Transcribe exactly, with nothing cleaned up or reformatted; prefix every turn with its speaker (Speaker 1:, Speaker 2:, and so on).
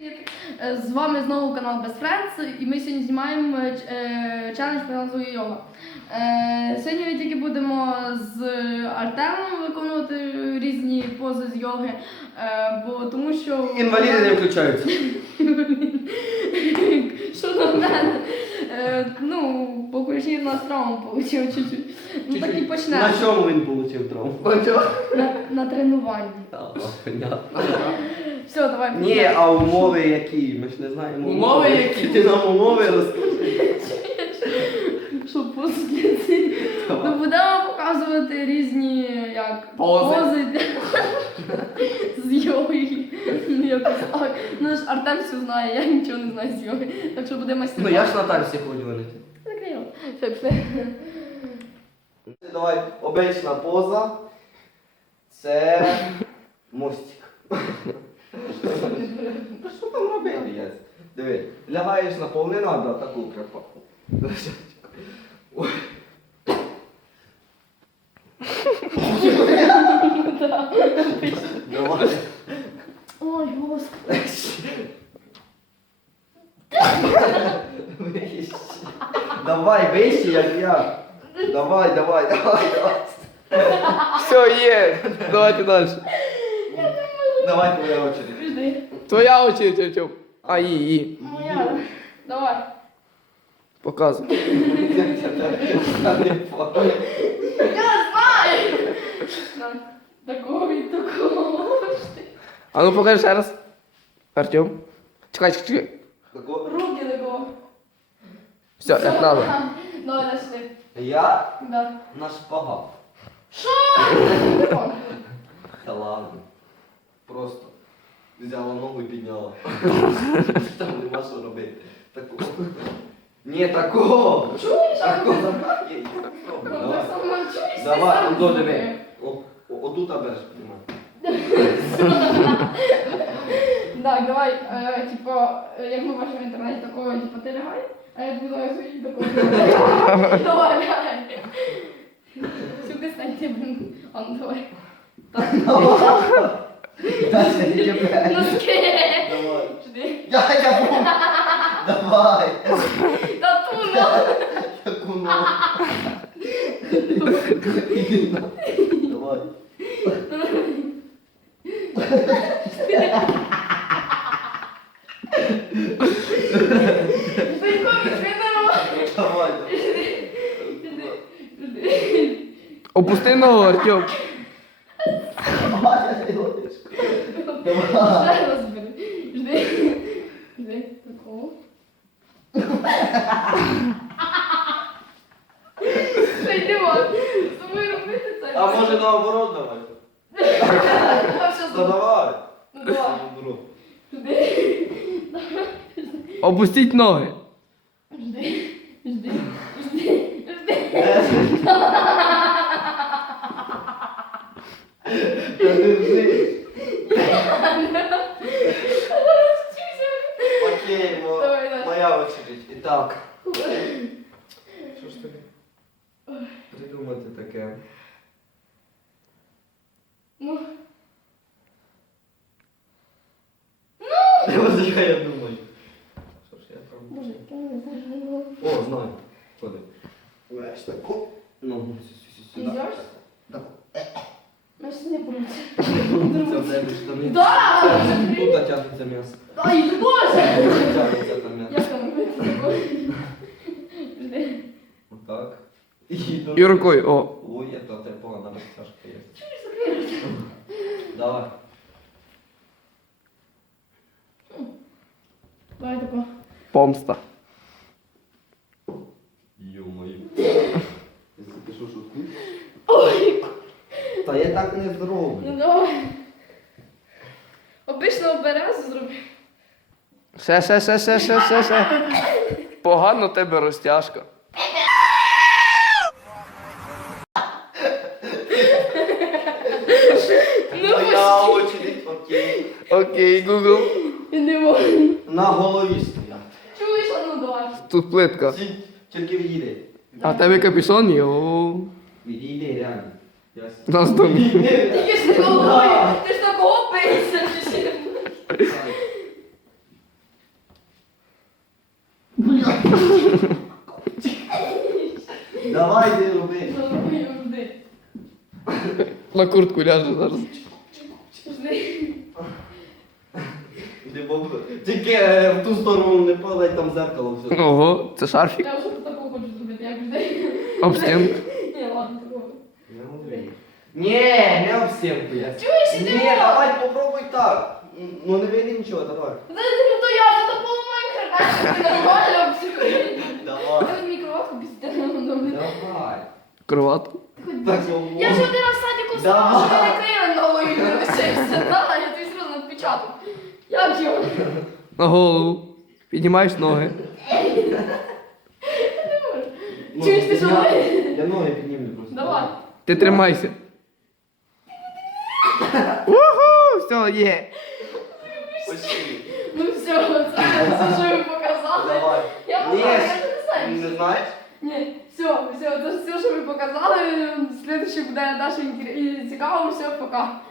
Speaker 1: З вами знову канал Best Friends, і ми сьогодні знімаємо е, челендж під назвою Йога. Е, сьогодні ми тільки будемо з Артемом виконувати різні пози з йоги, е, бо тому що...
Speaker 2: Інваліди не включаються.
Speaker 1: Що на мене? Е, ну, бо кулішні в нас травму отримав чуть-чуть. Ну так і почнемо.
Speaker 2: На чому він отримав травму?
Speaker 1: На, на тренуванні.
Speaker 2: Так, понятно.
Speaker 1: Все, давай.
Speaker 2: Ні, а умови які? Ми ж не знаємо.
Speaker 3: Умови які?
Speaker 2: Ти нам умови розкажи.
Speaker 1: Що пози? Ну, будемо показувати різні, як,
Speaker 3: Пози.
Speaker 1: пози з йоги. Ну, якось так. Ну, ж Артем все знає, я нічого не знаю з йоги. Так що будемо
Speaker 2: Ну
Speaker 1: майструвати.
Speaker 2: я ж на танці ходжу, а не ти.
Speaker 1: Закрила. Все, пішли.
Speaker 2: Давай, обична поза. Це мостик. Що там робити, ясь? Диви, лягаєш на пол, не треба таку крапаху. Ой. Давай.
Speaker 1: Ой, господи.
Speaker 2: Вище. Давай, вище, як я. Давай, давай, давай, давай.
Speaker 3: Все, є. Давайте далі.
Speaker 2: Давай твоя очередь.
Speaker 1: Пішли.
Speaker 3: Твоя очередь, Артем. А, її, її.
Speaker 1: Моя. Давай.
Speaker 3: Показуй.
Speaker 2: Я не понял.
Speaker 1: Я знаю! Такого і такого.
Speaker 3: А ну покажи ще раз. Артем. Чекай, чекай, чекай.
Speaker 2: Тако.
Speaker 1: Руки такого.
Speaker 3: Все, як надо.
Speaker 1: Давай, дошли.
Speaker 2: Я
Speaker 1: Да.
Speaker 2: на шпагат.
Speaker 1: Що?
Speaker 2: Та ладно. Просто взяла ногу і підняла. Там нема що робити. Такого. Ні, такого.
Speaker 1: Чуєш?
Speaker 2: Такого.
Speaker 1: Ну,
Speaker 2: Давай.
Speaker 1: так само чуєш?
Speaker 2: Давай,
Speaker 1: ти сам
Speaker 2: до
Speaker 1: зроби.
Speaker 2: диви. Отут береш, піднімай.
Speaker 1: Так, давай, е, типу, е, як ми бачимо в інтернеті, такого, типу, ти лягай, а я тобі даю свої такого. Давай, лягай. Сюди стань ти, блин. А ну давай.
Speaker 2: Дальше, іди блядь.
Speaker 1: Носки.
Speaker 2: Давай.
Speaker 1: Жди.
Speaker 2: Я, я був. Давай.
Speaker 1: Та ту ногу.
Speaker 2: Яку ногу. Іди на. Давай. Давай.
Speaker 3: Опусти ногу, Артем.
Speaker 2: Давай, я ложечку. Давай.
Speaker 1: Ще раз бери. Жди. Жди. Такого. Що йди вон. З тобою робити це?
Speaker 2: А може наоборот давай?
Speaker 1: А що
Speaker 2: Та
Speaker 1: з-
Speaker 2: давай.
Speaker 1: Ну давай.
Speaker 2: Наоборот.
Speaker 1: Жди.
Speaker 3: Опустіть ноги.
Speaker 1: Жди. Жди. Жди. Жди.
Speaker 2: Та держи. Окей, мо-
Speaker 1: Давай, давай.
Speaker 2: моя очередь. І так. Що ж тобі придумати таке?
Speaker 1: Ну.
Speaker 2: Я ось яка я думаю. Що ж я там?
Speaker 1: Боже, я не знаю.
Speaker 2: О, знаю. Ходи. Веш таку. Ну,
Speaker 1: Ти
Speaker 2: сюди.
Speaker 1: йдеш?
Speaker 2: Так.
Speaker 1: Ми ж не будемо.
Speaker 2: Це в тебе штани.
Speaker 1: Да!
Speaker 2: Тут тягнеться м'ясо.
Speaker 1: Ай, ти боже!
Speaker 2: Тут тягнеться там м'ясо.
Speaker 1: Як там робити такое? Жди.
Speaker 2: Отак. І до-
Speaker 3: І рукою, о.
Speaker 2: Ой, яка в тебе погана розтяжка є. Давай.
Speaker 1: Давай тако.
Speaker 3: Помста.
Speaker 2: Ё-моё. Я запишу шутку.
Speaker 1: Ой!
Speaker 2: Та я так не
Speaker 1: Ну
Speaker 2: зроблю.
Speaker 1: давай. Обично березу зроби.
Speaker 3: Ще, ще, ще, ще, ще, ще, ще. Погано в тебе розтяжка.
Speaker 2: Моя очередь, окей.
Speaker 3: Окей, Google.
Speaker 1: Не можу.
Speaker 2: На голові стояти.
Speaker 1: Чуєш, а ну давай.
Speaker 3: Тут плитка.
Speaker 2: Сі- Тільки відійди.
Speaker 3: А в тебе капюшон? Йоу.
Speaker 2: Відійди, реально. Ясно.
Speaker 3: Нас домі.
Speaker 1: Тільки ж не головою. Ти ж такого пийся.
Speaker 2: Давай, йди роби.
Speaker 1: Ну, роби, жди.
Speaker 3: На куртку ляже зараз.
Speaker 1: Жди.
Speaker 2: Іди, бабу. Тільки е, в ту сторону не падай, там зеркало все.
Speaker 3: Ого, це шарфік.
Speaker 1: Я вже таку хочу зробити, як жди.
Speaker 3: Об стінку.
Speaker 1: Ні, ладно, такого.
Speaker 2: Ні, не об стінку я.
Speaker 1: Чуєш, іди
Speaker 2: Ні,
Speaker 1: вон.
Speaker 2: давай попробуй так. Ну не вийде нічого, давай.
Speaker 1: Це не то я, це поламаю хребет, ти нормально психуєш.
Speaker 2: Давай.
Speaker 1: Ти мені кроватку піздити.
Speaker 2: Давай.
Speaker 3: Кроватку.
Speaker 2: Так,
Speaker 1: Я ж один раз в садіку сказала, що ви не крили новою не лишився. Да, я тобі зразу напечатав. Як його?
Speaker 3: На голову. Піднімаєш ноги.
Speaker 1: Чуєш, ти що
Speaker 2: я,
Speaker 1: робиш?
Speaker 2: я ноги піднімлю просто.
Speaker 1: Давай.
Speaker 3: Ти тримайся. Уху! Все, є.
Speaker 2: Почти.
Speaker 1: Ну все, це все, що ви показали.
Speaker 2: Давай.
Speaker 1: Я
Speaker 2: Ні,
Speaker 1: не знаю, я не знаю.
Speaker 2: Не знаєш?
Speaker 1: Ні, все, все, це все, що ви показали. Слідуючий буде Даша інтер- і цікаво, все, пока.